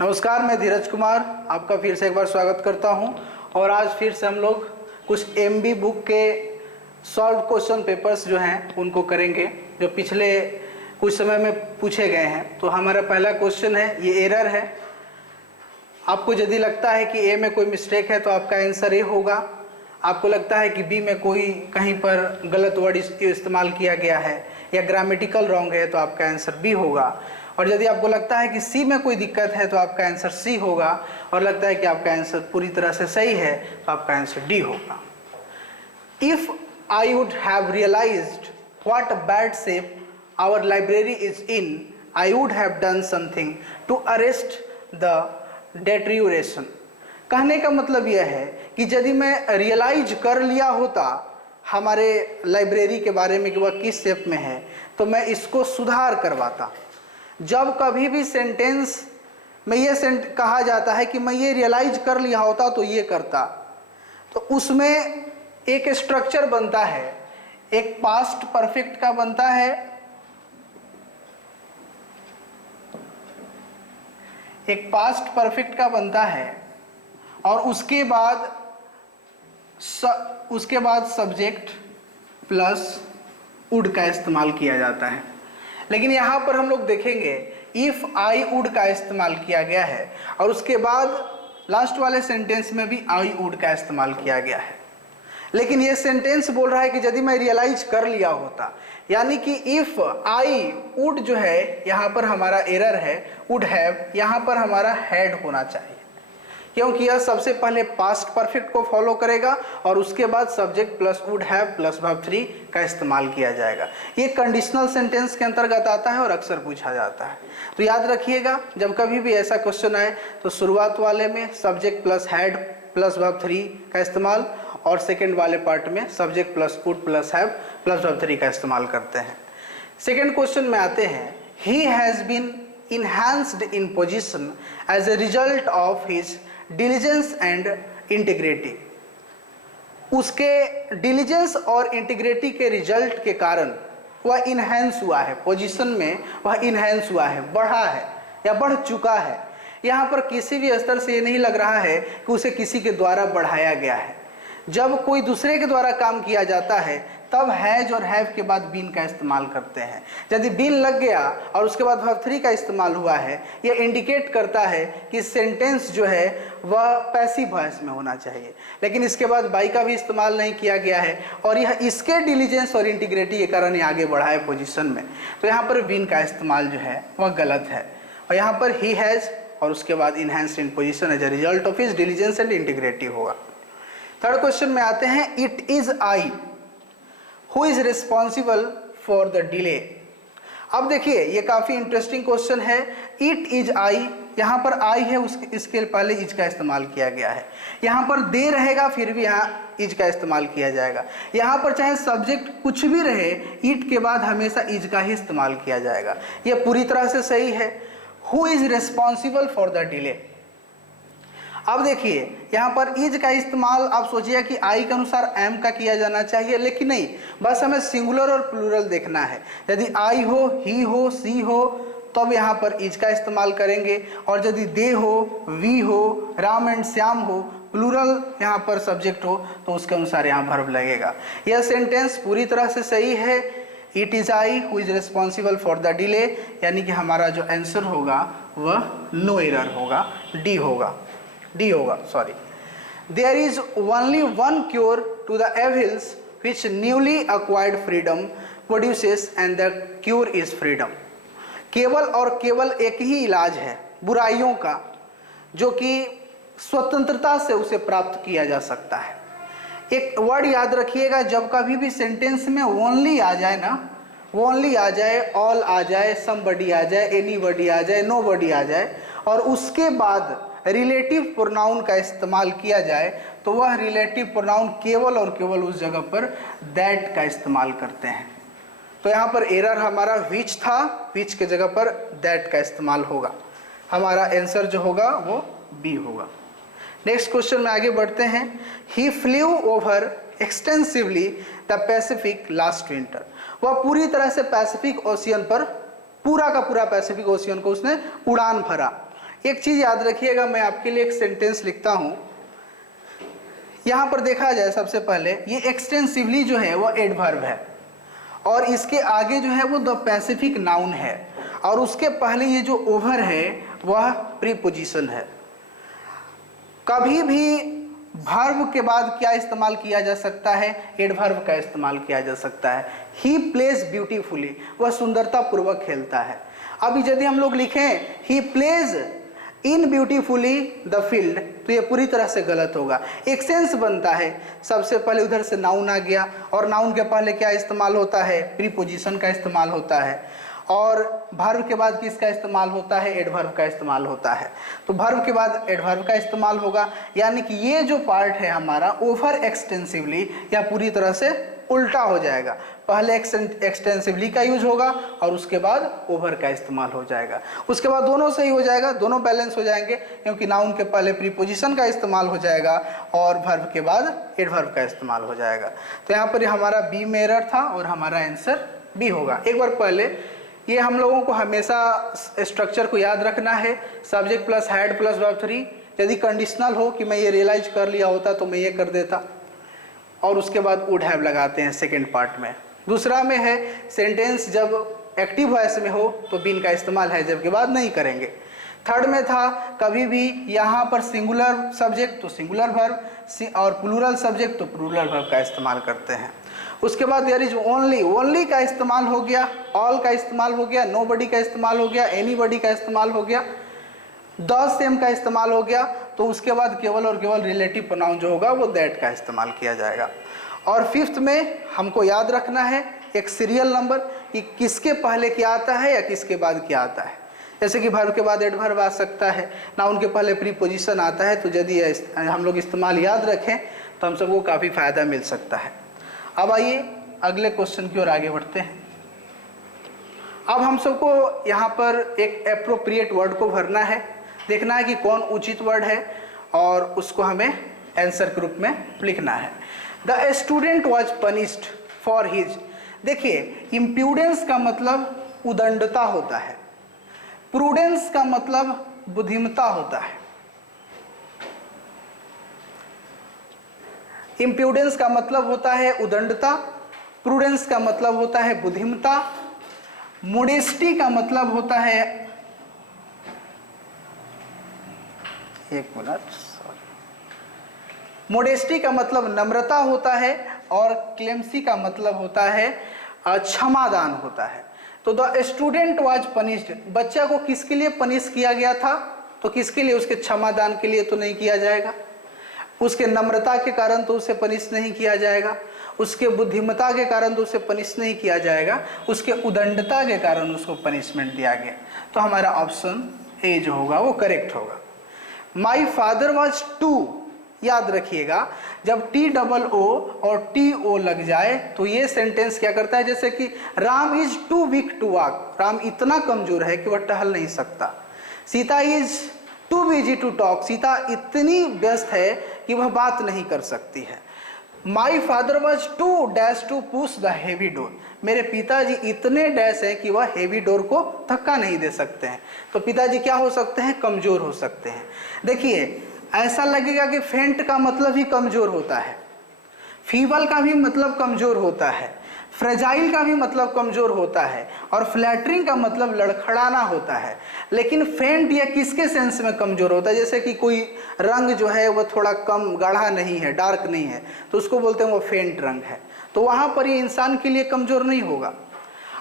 नमस्कार, मैं धीरज कुमार आपका फिर से एक बार स्वागत करता हूं। और आज फिर से हम लोग कुछ एमबी बुक के सॉल्व क्वेश्चन पेपर्स जो हैं उनको करेंगे, जो पिछले कुछ समय में पूछे गए हैं। तो हमारा पहला क्वेश्चन है, ये एरर है। आपको यदि लगता है कि ए में कोई मिस्टेक है तो आपका आंसर ए होगा। आपको लगता है कि बी में कोई कहीं पर गलत वर्ड इस्तेमाल किया गया है या ग्रामेटिकल रॉन्ग है तो आपका आंसर बी होगा। और यदि आपको लगता है कि सी में कोई दिक्कत है तो आपका आंसर सी होगा। और लगता है कि आपका आंसर पूरी तरह से सही है तो आपका आंसर डी होगा। If I would have realised what bad shape our library is in, I would have done something to arrest the deterioration. कहने का मतलब यह है कि यदि मैं रियलाइज कर लिया होता हमारे लाइब्रेरी के बारे में कि वह किस शेप में है, तो मैं इसको सुधार करवाता। जब कभी भी सेंटेंस में ये कहा जाता है कि मैं ये रियलाइज कर लिया होता तो ये करता, तो उसमें एक स्ट्रक्चर बनता है, एक पास्ट परफेक्ट का बनता है, एक पास्ट परफेक्ट का बनता है, और उसके बाद सब्जेक्ट प्लस वुड का इस्तेमाल किया जाता है। लेकिन यहाँ पर हम लोग देखेंगे इफ आई वुड का इस्तेमाल किया गया है और उसके बाद लास्ट वाले सेंटेंस में भी आई वुड का इस्तेमाल किया गया है। लेकिन ये सेंटेंस बोल रहा है कि यदि मैं रियलाइज कर लिया होता, यानी कि इफ आई वुड जो है यहाँ पर हमारा एरर है, वुड हैव यहाँ पर हमारा हैड होना चाहिए, क्योंकि यह सबसे पहले पास्ट परफेक्ट को फॉलो करेगा और उसके बाद subject plus would have plus verb 3 का इस्तेमाल किया जाएगा। ये कंडीशनल सेंटेंस के अंतर्गत आता है और अक्सर पूछा जाता है। तो याद रखिएगा, जब कभी भी ऐसा क्वेश्चन आए तो शुरुआत वाले में subject plus had plus verb 3 का इस्तेमाल और सेकेंड वाले पार्ट में subject plus would plus have plus verb 3 का इस्तेमाल करते हैं। सेकेंड क्वेश्चन में आते हैं, he has been enhanced in position as a result of his diligence and integrity। उसके diligence और integrity के रिजल्ट के कारण वह इन्हेंस हुआ है, पोजीशन में वह इन्हेंस हुआ है, बढ़ा है या बढ़ चुका है। यहाँ पर किसी भी स्तर से ये नहीं लग रहा है कि उसे किसी के द्वारा बढ़ाया गया है। जब कोई दूसरे के द्वारा काम किया जाता है तब हैज और हैव के बाद बीन का इस्तेमाल करते हैं। यदि बीन लग गया और उसके बाद वर्ब 3 का इस्तेमाल हुआ है, यह इंडिकेट करता है कि सेंटेंस जो है वह पैसिव वॉइस में होना चाहिए। लेकिन इसके बाद बाई का भी इस्तेमाल नहीं किया गया है और यह इसके डिलीजेंस और इंटीग्रिटी के कारण ये आगे बढ़ा है पोजीशन में। तो यहाँ पर बीन का इस्तेमाल जो है वह गलत है और यहाँ पर ही हैज़ और उसके बाद enhanced in position as a result of his diligence and integrity होगा। थर्ड क्वेश्चन में आते हैं, it is I who is responsible for the delay. अब देखिए ये काफ़ी इंटरेस्टिंग क्वेश्चन है। इट इज आई, यहाँ पर आई है, इसके पहले इज का इस्तेमाल किया गया है। यहाँ पर दे रहेगा फिर भी यहाँ इज का इस्तेमाल किया जाएगा। यहाँ पर चाहे सब्जेक्ट कुछ भी रहे, इट के बाद हमेशा इज का ही इस्तेमाल किया जाएगा। यह पूरी तरह से सही है। Who is responsible for the delay. अब देखिए यहाँ पर इज का इस्तेमाल आप सोचिए कि आई के अनुसार एम का किया जाना चाहिए, लेकिन नहीं, बस हमें सिंगुलर और प्लूरल देखना है। यदि आई हो, ही हो, सी हो, तब यहाँ पर इज का इस्तेमाल करेंगे। और यदि दे हो, वी हो, राम एंड श्याम हो, प्लूरल यहाँ पर सब्जेक्ट हो, तो उसके अनुसार यहाँ वर्ब लगेगा। यह सेंटेंस पूरी तरह से सही है। It is I who is responsible for the delay, यानी कि हमारा जो आंसर होगा वह नो एरर होगा, डी होगा, sorry. There is only one cure to the evils which newly acquired freedom produces and the cure is freedom। केवल और केवल एक ही इलाज है बुराइयों का जो कि स्वतंत्रता से उसे प्राप्त किया जा सकता है। एक वर्ड याद रखिएगा, जब कभी भी सेंटेंस में ओनली आ जाए ना, ओनली आ जाए, ऑल आ जाए, समबडी आ जाए, एनीबडी आ जाए, नोबडी आ जाए और उसके बाद रिलेटिव प्रोनाउन का इस्तेमाल किया जाए, तो वह रिलेटिव प्रोनाउन केवल और केवल उस जगह पर दैट का इस्तेमाल करते हैं। तो यहाँ पर एरर हमारा विच था, विच के जगह पर दैट का इस्तेमाल होगा। हमारा आंसर जो होगा वो बी होगा। नेक्स्ट क्वेश्चन में आगे बढ़ते हैं। He flew over extensively the Pacific last winter. वह पूरी तरह से पैसिफिक ओशियन पर, पूरा का पूरा पैसिफिक ओशियन को उसने उड़ान भरा। एक चीज याद रखिएगा, मैं आपके लिए एक सेंटेंस लिखता हूं। यहां पर देखा जाए सबसे पहले ये एक्सटेंसिवली जो है वो एडवर्ब है और इसके आगे जो है वो द पैसिफिक नाउन है और उसके पहले ये जो ओवर है वह प्रीपोजिशन है। कभी भी वर्ब के बाद क्या इस्तेमाल किया जा सकता है? एडवर्ब का इस्तेमाल किया जा सकता है। ही प्लेज ब्यूटीफुली, वह सुंदरता पूर्वक खेलता है। अभी यदि हम लोग लिखें he plays in beautifully the field, तो ये पूरी तरह से गलत होगा। एक सेंस बनता है, सबसे पहले उधर से नाउन आ गया और नाउन के पहले क्या इस्तेमाल होता है? प्रीपोजिशन का इस्तेमाल होता है और वर्ब के बाद किसका इस्तेमाल होता है? एडवर्ब का इस्तेमाल होता है। तो वर्ब के बाद एडवर्ब का इस्तेमाल होगा, यानी कि ये जो पार्ट है हमारा ओवर एक्सटेंसिवली या पूरी तरह से उल्टा हो जाएगा। पहले एक्सटेंसिवली का यूज होगा और उसके बाद ओवर का इस्तेमाल हो जाएगा। उसके बाद दोनों सही हो जाएगा, दोनों बैलेंस हो जाएंगे, क्योंकि नाउन के पहले प्रीपोजिशन का इस्तेमाल हो जाएगा और वर्ब के बाद एडवर्ब का इस्तेमाल हो जाएगा। तो यहाँ पर हमारा बी में एरर था और हमारा आंसर बी होगा। एक बार पहले ये हम लोगों को हमेशा स्ट्रक्चर को याद रखना है, subject plus had plus verb 3। यदि कंडीशनल हो कि मैं ये रियलाइज कर लिया होता तो मैं ये कर देता, और उसके बाद वुड हैव लगाते हैं सेकेंड पार्ट में। दूसरा में है सेंटेंस जब एक्टिव वॉइस में हो तो बीन का इस्तेमाल है, जब के बाद नहीं करेंगे। थर्ड में था कभी भी यहाँ पर सिंगुलर सब्जेक्ट तो सिंगुलर वर्ब और प्लूरल सब्जेक्ट तो प्लूरल वर्ब का इस्तेमाल करते हैं। उसके बाद देयर इज ओनली, ओनली का इस्तेमाल हो गया, ऑल का इस्तेमाल हो गया, नोबडी का इस्तेमाल हो गया, एनीबडी का इस्तेमाल हो गया, द सेम का इस्तेमाल हो गया। तो उसके बाद केवल और केवल रिलेटिव प्रोनाउन जो होगा वो दैट का इस्तेमाल किया जाएगा। और फिफ्थ में हमको याद रखना है एक सीरियल नंबर कि किसके पहले क्या आता है या किसके बाद क्या आता है। जैसे कि वर्ब के बाद एडवर्ब आ सकता है, नाउन के पहले प्रीपोजिशन आता है। तो यदि हम लोग इस्तेमाल याद रखें तो हम सबको काफ़ी फायदा मिल सकता है। अब आइए अगले क्वेश्चन की ओर आगे बढ़ते हैं। अब हम सबको यहाँ पर एक एप्रोप्रिएट वर्ड को भरना है, देखना है कि कौन उचित वर्ड है और उसको हमें आंसर के रूप में लिखना है। The student was punished for his, देखिए इम्प्रूडेंस का मतलब उदंडता होता है, प्रूडेंस का मतलब बुद्धिमता होता है। इम्प्रूडेंस का मतलब होता है उदंडता, प्रूडेंस का मतलब होता है बुद्धिमता, मोडेस्टी का मतलब होता है, एक मिनट, मोडेस्टी का मतलब नम्रता होता है और क्लेमसी का मतलब होता है क्षमादान होता है। तो द स्टूडेंट वाज पनिश्ड, बच्चा को किसके लिए पनिश किया गया था? तो किसके लिए? उसके क्षमादान के लिए तो नहीं किया जाएगा, उसके नम्रता के कारण तो उसे पनिश नहीं किया जाएगा, उसके बुद्धिमता के कारण तो उसे पनिश नहीं किया जाएगा, उसके उदंडता के कारण उसको पनिशमेंट दिया गया। तो हमारा ऑप्शन ए जो होगा वो करेक्ट होगा। माई फादर वॉज टू, याद रखिएगा जब TOO और TO लग जाए तो ये सेंटेंस क्या करता है? जैसे कि Ram is too weak to walk, Ram इतना कमजोर है कि वह टहल नहीं सकता। Sita is too busy to talk, Sita इतनी व्यस्त है कि वह बात नहीं कर सकती है। My father was too dash to push the heavy door, मेरे पिताजी इतने डैश हैं कि वह हेवी डोर को धक्का नहीं दे सकते हैं। तो पिताजी क्या हो सकते हैं? कमजोर हो सकते हैं। देखिए ऐसा लगेगा कि फेंट का मतलब ही कमजोर होता है, फीबल का भी मतलब कमजोर होता है, फ्रेजाइल का भी मतलब कमजोर होता है और फ्लैटरिंग का मतलब लड़खड़ाना होता है। लेकिन फेंट या किसके सेंस में कमजोर होता है? जैसे कि कोई रंग जो है वह थोड़ा कम गाढ़ा नहीं है, डार्क नहीं है, तो उसको बोलते हैं वो फेंट रंग है, तो वहां पर ये इंसान के लिए कमजोर नहीं होगा।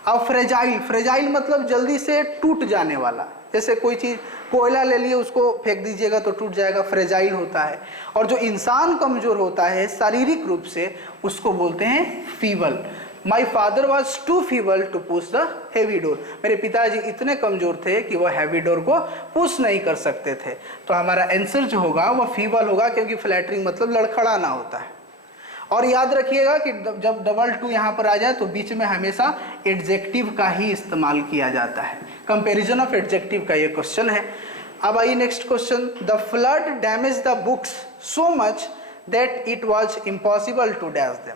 अब फ्रेजाइल, फ्रेजाइल मतलब जल्दी से टूट जाने वाला, जैसे कोई चीज़ कोयला ले लिए उसको फेंक दीजिएगा तो टूट जाएगा, फ्रेजाइल होता है। और जो इंसान कमजोर होता है शारीरिक रूप से उसको बोलते हैं feeble. My father was too feeble to push the heavy door, मेरे पिताजी इतने कमजोर थे कि वह हैवी डोर को पुश नहीं कर सकते थे। तो हमारा आंसर जो होगा वह फीबल होगा, क्योंकि फ्लैटरिंग मतलब लड़खड़ाना होता है। और याद रखिएगा कि जब डबल टू यहाँ पर आ जाए तो बीच में हमेशा एडजेक्टिव का ही इस्तेमाल किया जाता है। कंपैरिजन ऑफ एडजेक्टिव का ये क्वेश्चन है। अब आइए next question. The flood damage the books so much that it was impossible to dash them,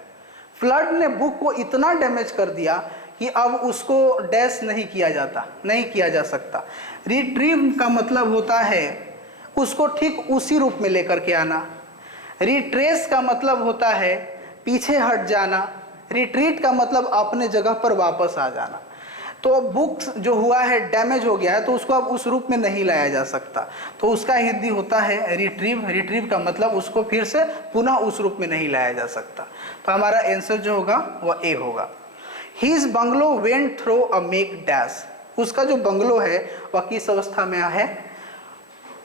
flood ने बुक को इतना डैमेज कर दिया कि अब उसको डैश नहीं किया जाता, नहीं किया जा सकता। रिट्रीव का मतलब होता है उसको ठीक उसी रूप में लेकर के आना। रिट्रेस का मतलब होता है पीछे हट जाना। रिट्रीट का मतलब अपने जगह पर वापस आ जाना। तो बुक्स जो हुआ है डैमेज हो गया है तो उसको अब उस रूप में नहीं लाया जा सकता, तो उसका हिंदी होता है रिट्रीव। रिट्रीव का मतलब उसको फिर से पुनः उस रूप में नहीं लाया जा सकता। तो हमारा आंसर जो होगा वह ए होगा। His bungalow went through a make dash. उसका जो बंगलो है वह किस अवस्था में है?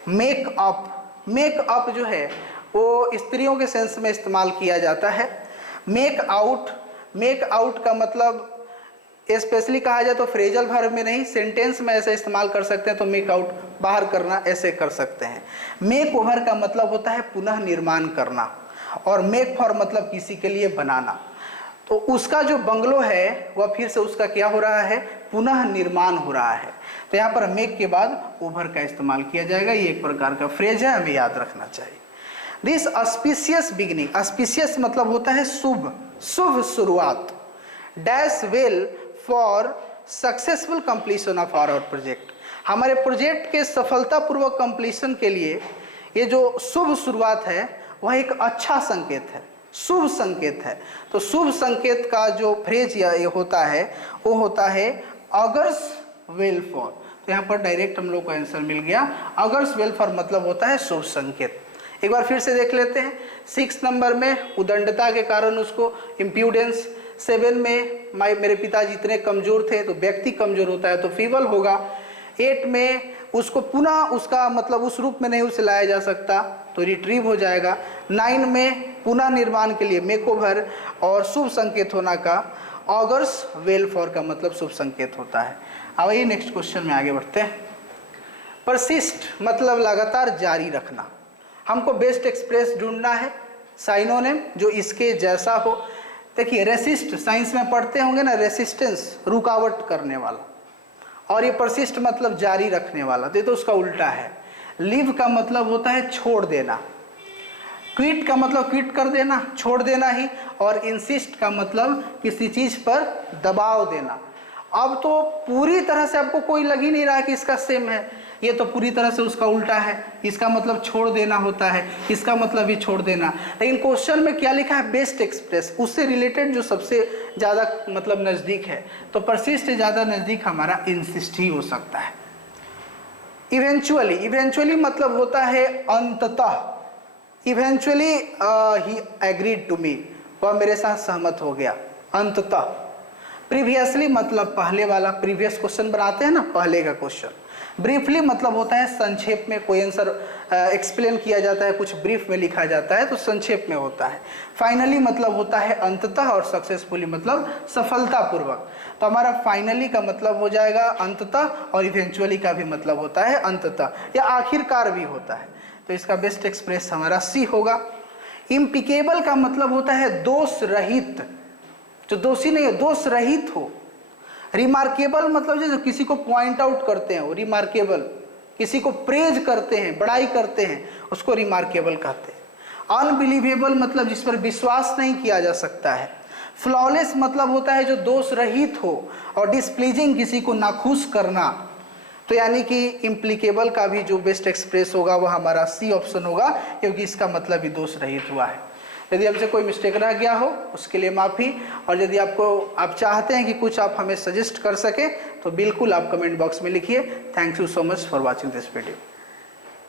Make up. मेक अप जो है वो स्त्रियों के सेंस में इस्तेमाल किया जाता है। मेक आउट, मेक आउट का मतलब स्पेशली कहा जाए तो फ्रेजल वर्ब में नहीं, सेंटेंस में ऐसे इस्तेमाल कर सकते हैं। तो मेक आउट बाहर करना ऐसे कर सकते हैं। मेक ओवर का मतलब होता है पुनः निर्माण करना, और मेक फॉर मतलब किसी के लिए बनाना। तो उसका जो बंगलो है वह फिर से उसका क्या हो रहा है? पुनः निर्माण हो रहा है। तो यहाँ पर मेक के बाद ओवर का इस्तेमाल किया जाएगा। ये एक प्रकार का फ्रेज है, हमें याद रखना चाहिए। दिस ऑस्पिशियस बिगिनिंग, ऑस्पिशियस मतलब होता है शुभ, शुभ शुरुआत। Dash well for successful completion of our project. हमारे प्रोजेक्ट के सफलतापूर्वक कंप्लीशन के लिए ये जो शुभ शुरुआत है वह एक अच्छा संकेत है, शुभ संकेत है। तो शुभ संकेत का जो फ्रेज ये होता है वो होता है अगर्स वेल फॉर। तो यहाँ पर डायरेक्ट हम लोग को आंसर मिल गया। अगर्स वेल फॉर मतलब होता है शुभ संकेत। एक बार फिर से देख लेते हैं। 6 नंबर में उदंडता के कारण उसको इम्प्यूडेंस। 7 में मेरे पिताजी इतने कमजोर थे, तो व्यक्ति कमजोर होता है तो फीबल होगा। 8 में उसको पुनः उसका मतलब उस रूप में नहीं उसे लाया जा सकता तो रिट्रीव हो जाएगा। 9 में पुनः निर्माण के लिए मेकओवर और शुभ संकेत होना का ऑगर्स वेल फॉर का मतलब शुभ संकेत होता है। अब ये नेक्स्ट क्वेश्चन में आगे बढ़ते हैं। परसिस्ट मतलब लगातार जारी रखना। हमको बेस्ट एक्सप्रेस ढूंढना है, साइनोनिम जो इसके जैसा हो। देखिए रेसिस्ट साइंस में पढ़ते होंगे ना, रेसिस्टेंस रुकावट करने वाला, और ये परसिस्ट मतलब जारी रखने वाला, तो ये तो उसका उल्टा है। लीव का मतलब होता है छोड़ देना। क्विट का मतलब क्विट कर देना, छोड़ देना ही। और इंसिस्ट का मतलब किसी चीज पर दबाव देना। अब तो पूरी तरह से आपको कोई लग ही नहीं रहा कि इसका सेम है, ये तो पूरी तरह से उसका उल्टा है। इसका मतलब छोड़ देना होता है, इसका मतलब भी छोड़ देना। लेकिन क्वेश्चन में क्या लिखा है? बेस्ट एक्सप्रेस, उससे रिलेटेड जो सबसे ज़्यादा मतलब नज़दीक है। तो परसिस्ट से ज़्यादा नज़दीक हमारा इंसिस्ट ही हो सकता है। इवेंचुअली, इवेंचुअली मतलब होता है अंततः। Eventually he agreed to me, वह मेरे साथ सहमत हो गया अंततः। प्रीवियसली मतलब पहले वाला, प्रीवियस क्वेश्चन बनाते हैं ना, पहले का क्वेश्चन। ब्रीफली मतलब होता है संक्षेप में, कोई आंसर एक्सप्लेन किया जाता है, कुछ ब्रीफ में लिखा जाता है तो संक्षेप में होता है। फाइनली मतलब होता है अंततः, और सक्सेसफुली मतलब सफलतापूर्वक। तो हमारा फाइनली का मतलब हो जाएगा अंततः, और इवेंचुअली का भी मतलब होता है अंततः या आखिरकार भी होता है। तो इसका बेस्ट एक्सप्रेस हमारा सी होगा। इम्पिकेबल का मतलब होता है दोष रहित, जो दोषी नहीं है, दोष रहित हो। रिमार्केबल मतलब जो किसी को पॉइंट आउट करते हैं वो रिमार्केबल, किसी को प्रेज करते हैं, बड़ाई करते हैं, उसको रिमार्केबल कहते हैं। अनबिलीवेबल मतलब जिस पर विश्वास नहीं किया जा सकता है। फ्लॉलेस मतलब होता है जो दोष रहित हो। और डिसप्लीजिंग किसी को नाखुश करना। तो यानी कि इम्प्लीकेबल का भी जो बेस्ट एक्सप्रेस होगा वह हमारा सी ऑप्शन होगा, क्योंकि इसका मतलब भी दोष रहित हुआ है। यदि हमसे कोई मिस्टेक रह गया हो उसके लिए माफ़ी, और यदि आप चाहते हैं कि कुछ आप हमें सजेस्ट कर सकें तो बिल्कुल आप कमेंट बॉक्स में लिखिए। Thank you so much for watching this video.